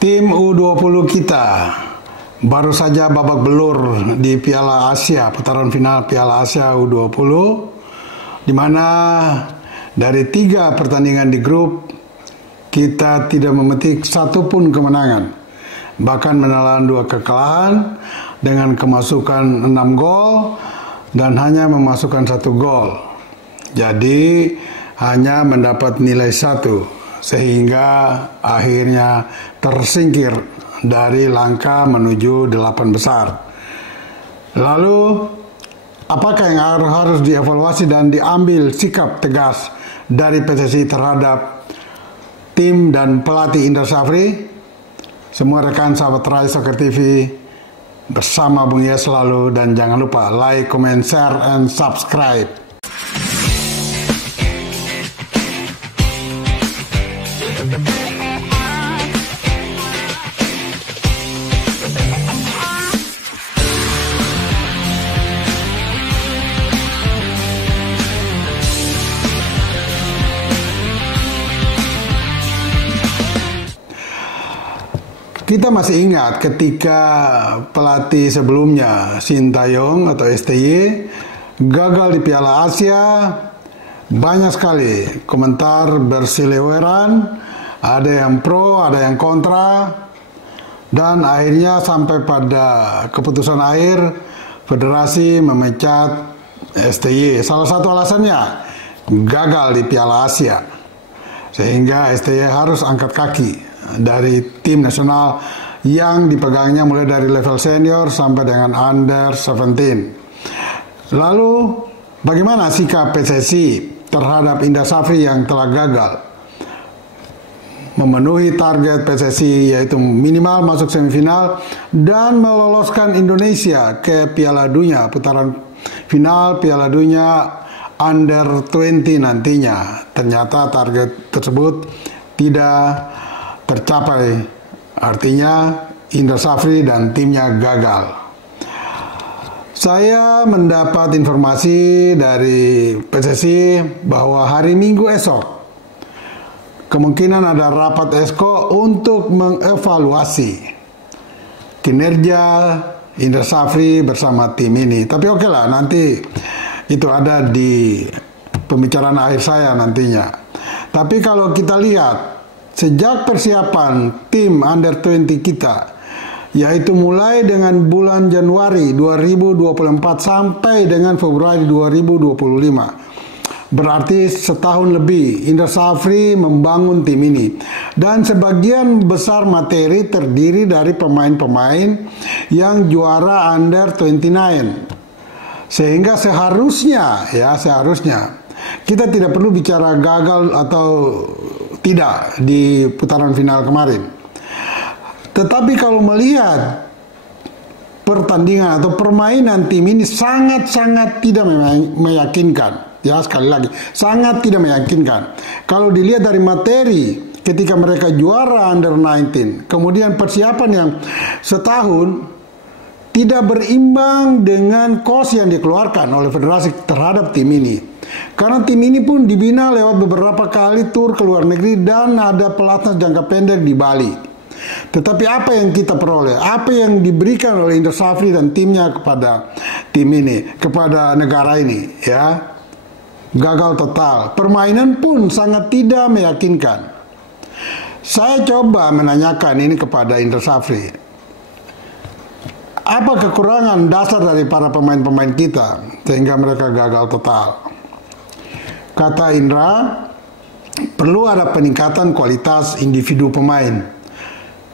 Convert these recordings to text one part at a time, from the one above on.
Tim U20 kita baru saja babak belur di Piala Asia, putaran final Piala Asia U20, di mana dari 3 pertandingan di grup kita tidak memetik satupun kemenangan, bahkan menelan 2 kekalahan dengan kemasukan 6 gol dan hanya memasukkan 1 gol. Jadi hanya mendapat nilai 1, sehingga akhirnya tersingkir dari langkah menuju 8 besar. Lalu, apakah yang harus dievaluasi dan diambil sikap tegas dari PSSI terhadap tim dan pelatih Indra Syafri? Semua rekan sahabat Rai Soccer TV bersama Bung Yes selalu, dan jangan lupa like, comment, share, and subscribe. Kita masih ingat ketika pelatih sebelumnya, Sintayong atau STY, gagal di Piala Asia, banyak sekali komentar berseliweran, ada yang pro, ada yang kontra, dan akhirnya sampai pada keputusan akhir, federasi memecat STY. Salah satu alasannya, gagal di Piala Asia, sehingga STY harus angkat kaki dari tim nasional yang dipegangnya mulai dari level senior sampai dengan under 17. Lalu bagaimana sikap PSSI terhadap Indra Syafri yang telah gagal memenuhi target PSSI, yaitu minimal masuk semifinal dan meloloskan Indonesia ke Piala Dunia, putaran final Piala Dunia under 20 nantinya? Ternyata target tersebut tidak tercapai, artinya Indra Syafri dan timnya gagal. Saya mendapat informasi dari PSSI bahwa hari Minggu esok kemungkinan ada rapat Esko untuk mengevaluasi kinerja Indra Syafri bersama tim ini. Tapi oke lah, nanti itu ada di pembicaraan akhir saya nantinya. Tapi kalau kita lihat sejak persiapan tim under 20 kita, yaitu mulai dengan bulan Januari 2024 sampai dengan Februari 2025, berarti setahun lebih Indra Syafri membangun tim ini. Dan sebagian besar materi terdiri dari pemain-pemain yang juara under 29. Sehingga seharusnya kita tidak perlu bicara gagal atau tidak di putaran final kemarin. Tetapi kalau melihat pertandingan atau permainan tim ini sangat-sangat tidak meyakinkan. Ya, sekali lagi, sangat tidak meyakinkan. Kalau dilihat dari materi ketika mereka juara under 19, kemudian persiapan yang setahun, tidak berimbang dengan kos yang dikeluarkan oleh federasi terhadap tim ini. Karena tim ini pun dibina lewat beberapa kali tur ke luar negeri dan ada pelatnas jangka pendek di Bali. Tetapi apa yang kita peroleh, apa yang diberikan oleh Indra Syafri dan timnya kepada tim ini, kepada negara ini, ya, gagal total. Permainan pun sangat tidak meyakinkan. Saya coba menanyakan ini kepada Indra Syafri, apa kekurangan dasar dari para pemain-pemain kita sehingga mereka gagal total? Kata Indra, perlu ada peningkatan kualitas individu pemain.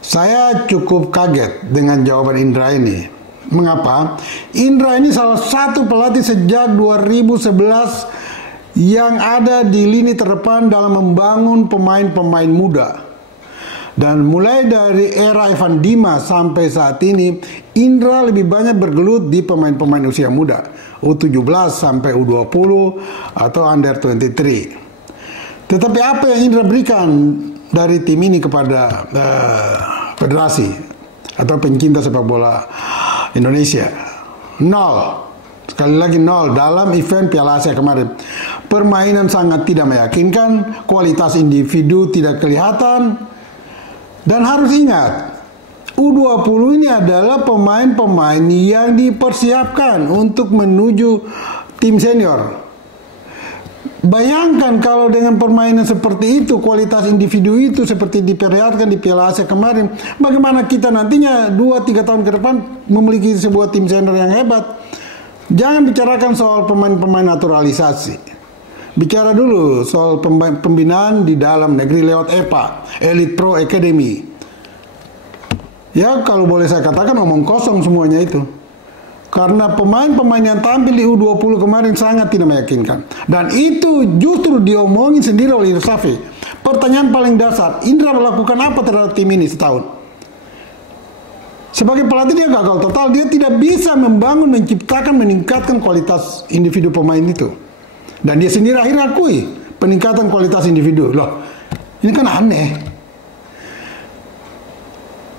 Saya cukup kaget dengan jawaban Indra ini. Mengapa? Indra ini salah satu pelatih sejak 2011 yang ada di lini terdepan dalam membangun pemain-pemain muda. Dan mulai dari era Evan Dimas sampai saat ini, Indra lebih banyak bergelut di pemain-pemain usia muda, U17 sampai U20 atau under 23. Tetapi apa yang Indra berikan dari tim ini kepada federasi atau pencinta sepak bola Indonesia? Nol. Sekali lagi nol dalam event Piala Asia kemarin. Permainan sangat tidak meyakinkan, kualitas individu tidak kelihatan. Dan harus ingat, U20 ini adalah pemain-pemain yang dipersiapkan untuk menuju tim senior. Bayangkan kalau dengan permainan seperti itu, kualitas individu itu seperti diperlihatkan di Piala Asia kemarin, bagaimana kita nantinya 2-3 tahun ke depan memiliki sebuah tim senior yang hebat. Jangan bicarakan soal pemain-pemain naturalisasi. Bicara dulu soal pembinaan di dalam negeri lewat EPA, Elite Pro Academy. Ya, kalau boleh saya katakan omong kosong semuanya itu. Karena pemain-pemain yang tampil di U20 kemarin sangat tidak meyakinkan. Dan itu justru diomongin sendiri oleh Indra Safri. Pertanyaan paling dasar, Indra melakukan apa terhadap tim ini setahun? Sebagai pelatih dia gagal total. Dia tidak bisa membangun, menciptakan, meningkatkan kualitas individu pemain itu. Dan dia sendiri akhirnya akui peningkatan kualitas individu. Loh, ini kan aneh.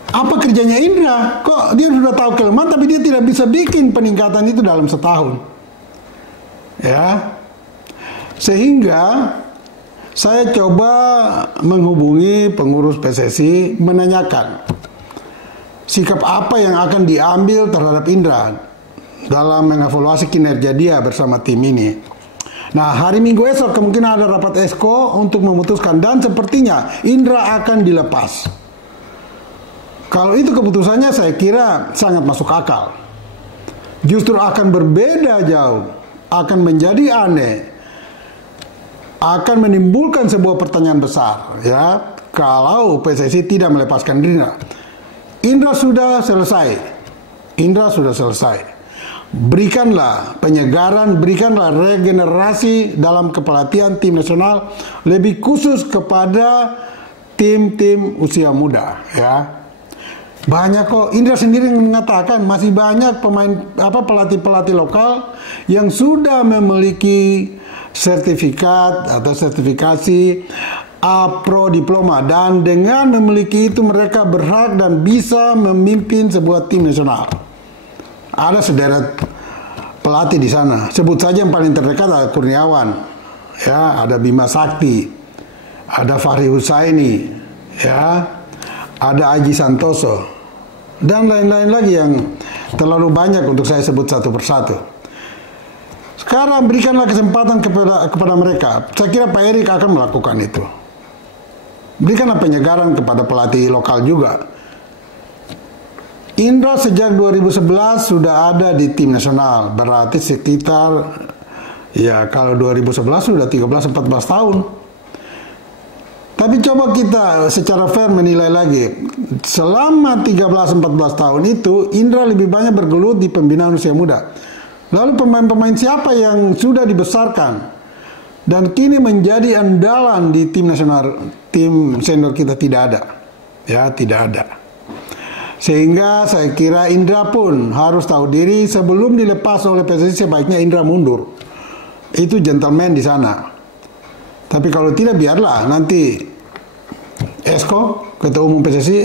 Apa kerjanya Indra? Kok dia sudah tahu kelemahan tapi dia tidak bisa bikin peningkatan itu dalam setahun? Ya. Sehingga saya coba menghubungi pengurus PSSI menanyakan sikap apa yang akan diambil terhadap Indra dalam mengevaluasi kinerja dia bersama tim ini. Nah, hari Minggu esok kemungkinan ada rapat Esko untuk memutuskan dan sepertinya Indra akan dilepas. Kalau itu keputusannya saya kira sangat masuk akal. Justru akan berbeda jauh, akan menjadi aneh, akan menimbulkan sebuah pertanyaan besar, ya, kalau PSSI tidak melepaskan Indra. Indra sudah selesai. Indra sudah selesai. Berikanlah penyegaran, berikanlah regenerasi dalam kepelatihan tim nasional, lebih khusus kepada tim-tim usia muda, ya. Banyak kok, Indra sendiri mengatakan masih banyak pelatih-pelatih lokal yang sudah memiliki sertifikat atau sertifikasi A-Pro diploma, dan dengan memiliki itu mereka berhak dan bisa memimpin sebuah tim nasional. Ada sederet pelatih di sana. Sebut saja yang paling terdekat ada Kurniawan, ya, ada Bima Sakti, ada Fahri Husaini, ya, ada Aji Santoso, dan lain-lain lagi yang terlalu banyak untuk saya sebut satu persatu. Sekarang berikanlah kesempatan kepada mereka. Saya kira Pak Erik akan melakukan itu. Berikanlah penyegaran kepada pelatih lokal juga. Indra sejak 2011 sudah ada di tim nasional. Berarti sekitar, ya kalau 2011 sudah 13-14 tahun. Tapi coba kita secara fair menilai lagi. Selama 13-14 tahun itu, Indra lebih banyak bergelut di pembinaan usia muda. Lalu pemain-pemain siapa yang sudah dibesarkan dan kini menjadi andalan di tim nasional, tim senior kita? Tidak ada. Ya, tidak ada. Sehingga saya kira Indra pun harus tahu diri, sebelum dilepas oleh PSSI sebaiknya Indra mundur. Itu gentleman di sana. Tapi kalau tidak, biarlah nanti Esko, Ketua Umum PSSI,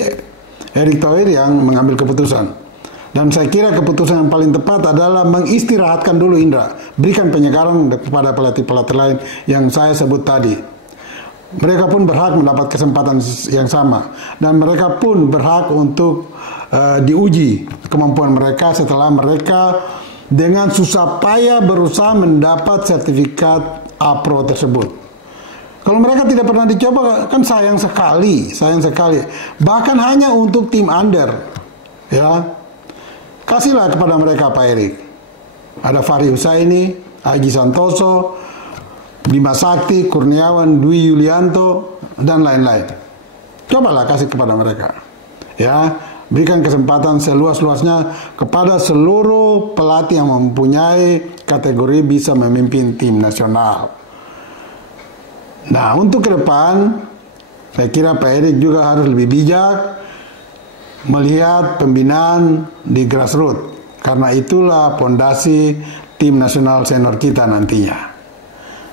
Erick Thohir yang mengambil keputusan. Dan saya kira keputusan yang paling tepat adalah mengistirahatkan dulu Indra. Berikan penyegaran kepada pelatih-pelatih lain yang saya sebut tadi. Mereka pun berhak mendapat kesempatan yang sama. Dan mereka pun berhak untuk diuji kemampuan mereka setelah mereka dengan susah payah berusaha mendapat sertifikat A-Pro tersebut. Kalau mereka tidak pernah dicoba, kan sayang sekali, sayang sekali. Bahkan hanya untuk tim under, ya. Kasihlah kepada mereka Pak Erik. Ada Fahri Husaini, Aji Santoso, Bima Sakti, Kurniawan, Dwi Yulianto, dan lain-lain. Cobalah kasih kepada mereka. Ya, berikan kesempatan seluas-luasnya kepada seluruh pelatih yang mempunyai kategori bisa memimpin tim nasional. Nah, untuk ke depan, saya kira Pak Erik juga harus lebih bijak melihat pembinaan di grassroots. Karena itulah fondasi tim nasional senior kita nantinya.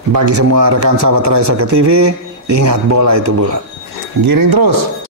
Bagi semua rekan sahabat Rai Soccer TV, ingat bola itu bulat. Giring terus!